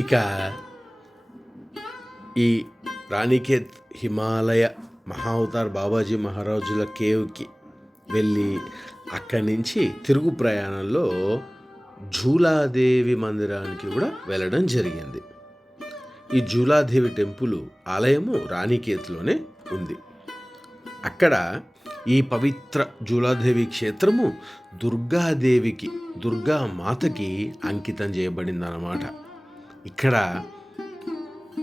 ఇక ఈ రాణిఖేత్ హిమాలయ మహావతార్ బాబాజీ మహారాజుల కేవ్కి వెళ్ళి అక్కడి నుంచి తిరుగు ప్రయాణంలో ఝూలాదేవి మందిరానికి కూడా వెళ్ళడం జరిగింది. ఈ ఝూలాదేవి టెంపుల్ ఆలయము రాణిఖేత్లోనే ఉంది. అక్కడ ఈ పవిత్ర ఝూలాదేవి క్షేత్రము దుర్గాదేవికి, దుర్గామాతకి అంకితం చేయబడిందన్నమాట. ఇక్కడ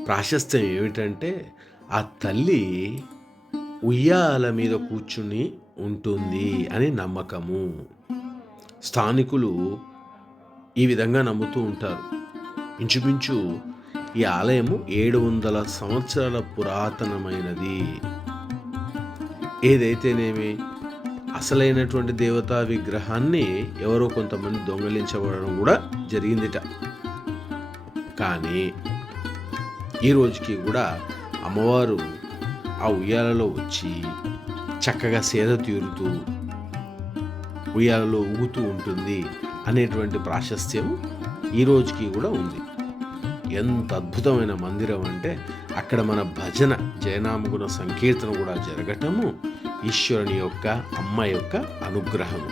ప్రాశస్త్యం ఏమిటంటే ఆ తల్లి ఉయ్యాల మీద కూర్చుని ఉంటుంది అని నమ్మకము. స్థానికులు ఈ విధంగా నమ్ముతూ ఉంటారు. ఇంచుమించు ఈ ఆలయము 700 సంవత్సరాల పురాతనమైనది. ఏదైతేనేమి అసలైనటువంటి దేవతా విగ్రహాన్ని ఎవరో కొంతమంది దొంగలించబడడం కూడా జరిగిందిట. కానీ ఈ రోజుకి కూడా అమ్మవారు ఆ ఉయ్యాలలో వచ్చి చక్కగా సేద తీరుతూ ఉయ్యాలలో ఊగుతూ ఉంటుంది అనేటువంటి ప్రాశస్త్యం ఈ రోజుకి కూడా ఉంది. ఎంత అద్భుతమైన మందిరం అంటే అక్కడ మన భజన, జయనామగుణ సంకీర్తన కూడా జరగటము ఈశ్వరుని యొక్క, అమ్మ యొక్క అనుగ్రహము.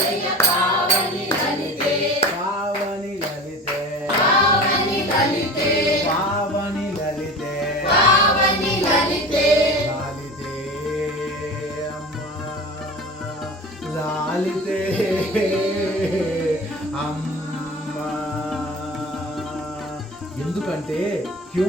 పావని లలితే పావని లలితే పావని లలితే పావని లలితే పావని లలితే లాలితే అమ్మా లాలితే అమ్మా. ఎందుకంటే క్యూ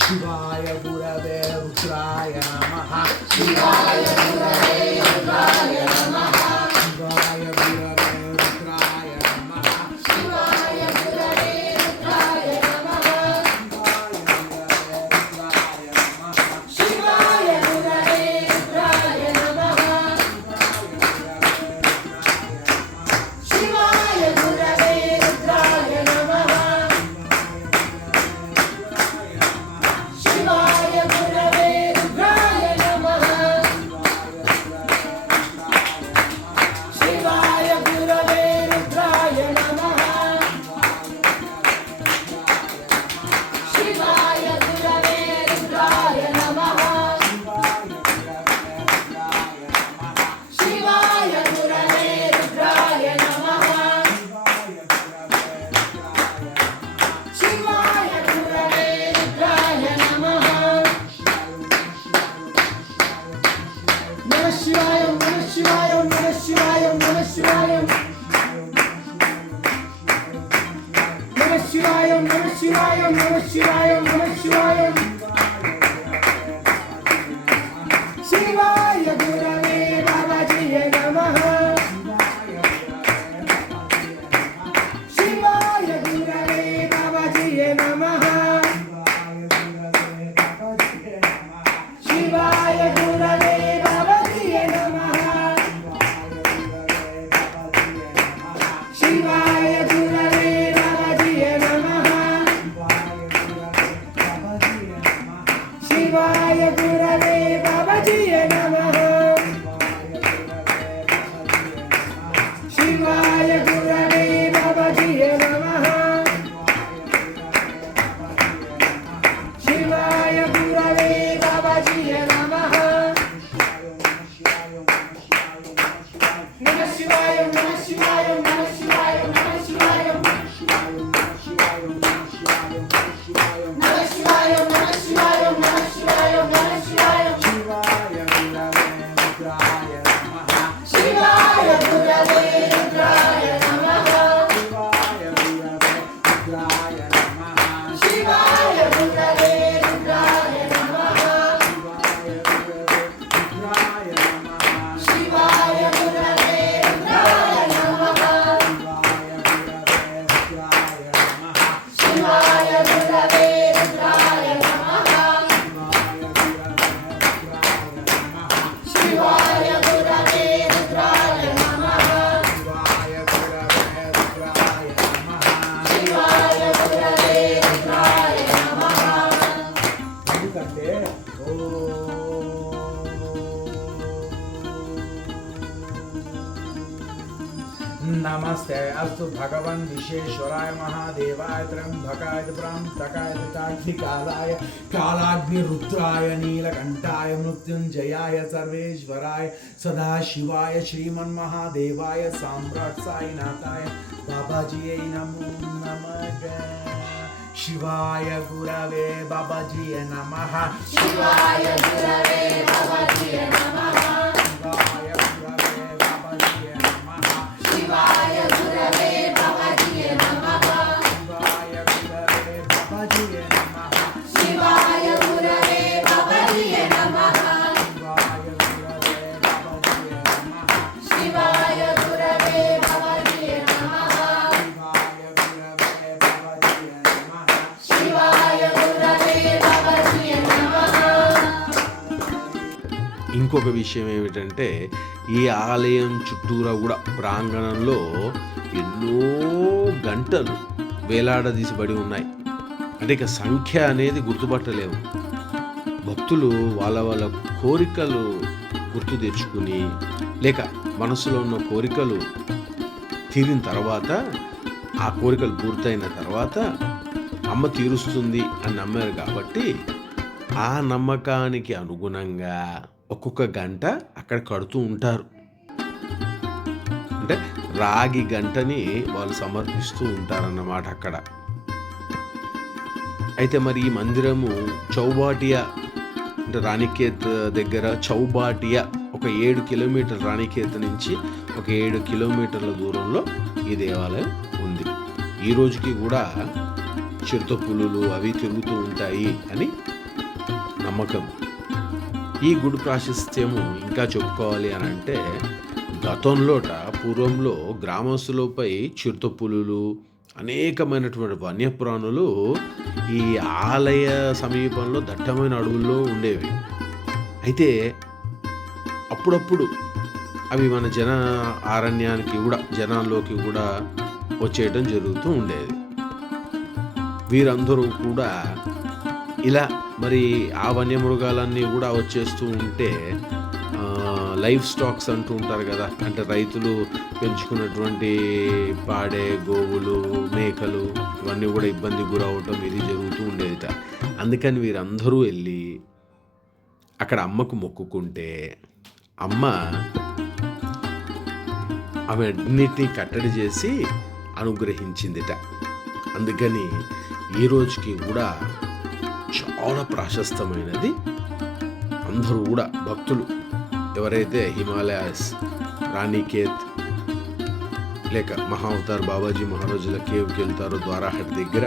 శివాయ గురవే రుద్రాయ నమః శివాయ గురవే రుద్రాయ నమః శివాయ గురవే రుద్రాయ నమః శివాయ గురవే రుద్రాయ నమః శివాయ గురవే రుద్రాయ నమః శివాయ గురవే రుద్రాయ నమః శివాయ గురవే రుద్రాయ నమః శివాయ గురవే రుద్రాయ నమః శివాయ గురవే రుద్రాయ నమః శివాయ గురవే రుద్రాయ నమః శివాయ గురవే రుద్రాయ నమః నమః శివాయ నమః శివాయ నమః శివాయ నమః శివాయ నమః శివాయ నమః శివాయ నమః శివాయ నమః శివాయ శివాయ గురవే బాబాజీ నమః శివాయ గురవే బాబాజీ నమః శివాయ గురవే బాబాజీ నమః శివాయ గురవే బాబాజీ నమః శివాయ గురవే బాబాజీ నమః శివాయ గురవే బాబాజీ నమః శివాయ గురవే బాబాజీ నమః నమః శివాయ నమః శివాయ నమః శివాయ నమః శివాయ నమః శివాయ నమః శివాయ నమః శివాయ నమః శివాయ శివాయ గురవే రుద్రాయ నమః శివాయ గురవే రుద్రాయ నమః శివాయ గురవే రుద్రాయ నమః శివాయ గురవే రుద్రాయ నమః శివాయ గురవే రుద్రాయ నమః శివాయ గురవే రుద్రాయ నమః ఎందుకంటే नमस्ते अस्तु भगवन् विश्वेश्वराय महादेवाय त्र्यंबकाय त्र्यंबकाय कार्तिकालाय कालाग्निरुद्राय नीलकंठाय मृत्युंजयाय सर्वेश्वराय सदाशिवाय श्रीमन्महादेवाय साम्राट साईनाथाय बाबाजी नमो नमः शिवाय गुरवे बाबाजी नमः శివాయ గురవే బాబాజీ నమః शिवाय गुरवे बाबाजी नमः శివాయ గురవే బాబాజీ నమః शिवाय गुरवे बाबाजी नमः శివాయ గురవే బాబాజీ నమః शिवाय गुरवे बाबाजी नमः శివాయ గురవే బాబాజీ నమః ఇంకొక విషయం ఏమిటంటే ఈ ఆలయం చుట్టూరా కూడా ప్రాంగణంలో ఎన్నో గంటలు వేలాడదీసిబడి ఉన్నాయి. అంటే ఇక సంఖ్య అనేది గుర్తుపట్టలేము. భక్తులు వాళ్ళ కోరికలు గుర్తు తెచ్చుకుని లేక మనసులో ఉన్న కోరికలు తీరిన తర్వాత ఆ కోరికలు పూర్తయిన తర్వాత అమ్మ తీరుస్తుంది అని నమ్మారు కాబట్టి ఆ నమ్మకానికి అనుగుణంగా ఒక్కొక్క గంట అక్కడ కడుతూ ఉంటారు. అంటే రాగి గంటని వాళ్ళు సమర్పిస్తూ ఉంటారన్నమాట అక్కడ. అయితే మరి ఈ మందిరము చౌబాటియా అంటే రాణిఖేత్ దగ్గర చౌబాటియా ఒక 7 కిలోమీటర్ల రాణిఖేత్ నుంచి ఒక 7 కిలోమీటర్ల దూరంలో ఈ దేవాలయం ఉంది. ఈ రోజుకి కూడా చిరుతపులులు అవి తిరుగుతూ ఉంటాయి అని నమ్మకం. ఈ గుడి ప్రాశస్త్యము ఇంకా చెప్పుకోవాలి అని అంటే పూర్వంలో గ్రామస్తులపై చిరుతపులులు అనేకమైనటువంటి వన్యప్రాణులు ఈ ఆలయ సమీపంలో దట్టమైన అడవుల్లో ఉండేవి. అయితే అప్పుడప్పుడు అవి మన జనాల్లోకి కూడా వచ్చేయడం జరుగుతూ ఉండేది. వీరందరూ కూడా ఇలా మరి ఆ వన్యమృగాలన్నీ కూడా వచ్చేస్తూ ఉంటే లైఫ్ స్టాక్స్ అంటూ ఉంటారు కదా, అంటే రైతులు పెంచుకున్నటువంటి పాడే గోవులు మేకలు ఇవన్నీ కూడా ఇబ్బంది గురవటం ఇది జరుగుతూ ఉండేదిట. అందుకని వీరందరూ వెళ్ళి అక్కడ అమ్మకు మొక్కుకుంటే అమ్మ ఆమె అన్నిటినీ కట్టడి చేసి అనుగ్రహించిందిట. అందుకని ఈ రోజుకి కూడా చాలా ప్రాశస్తమైనది. అందరూ కూడా భక్తులు ఎవరైతే హిమాలయాస్, రాణిఖేత్ లేక మహావతార్ బాబాజీ మహారాజుల కేవ్కి వెళ్తారో ద్వారాహట్ దగ్గర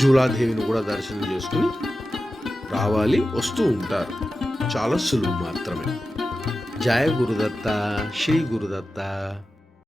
జూలాదేవిని కూడా దర్శనం చేసుకుని వస్తూ ఉంటారు. చాలా సులువు మాత్రమే. జయ గురుదత్త, శ్రీ గురుదత్త.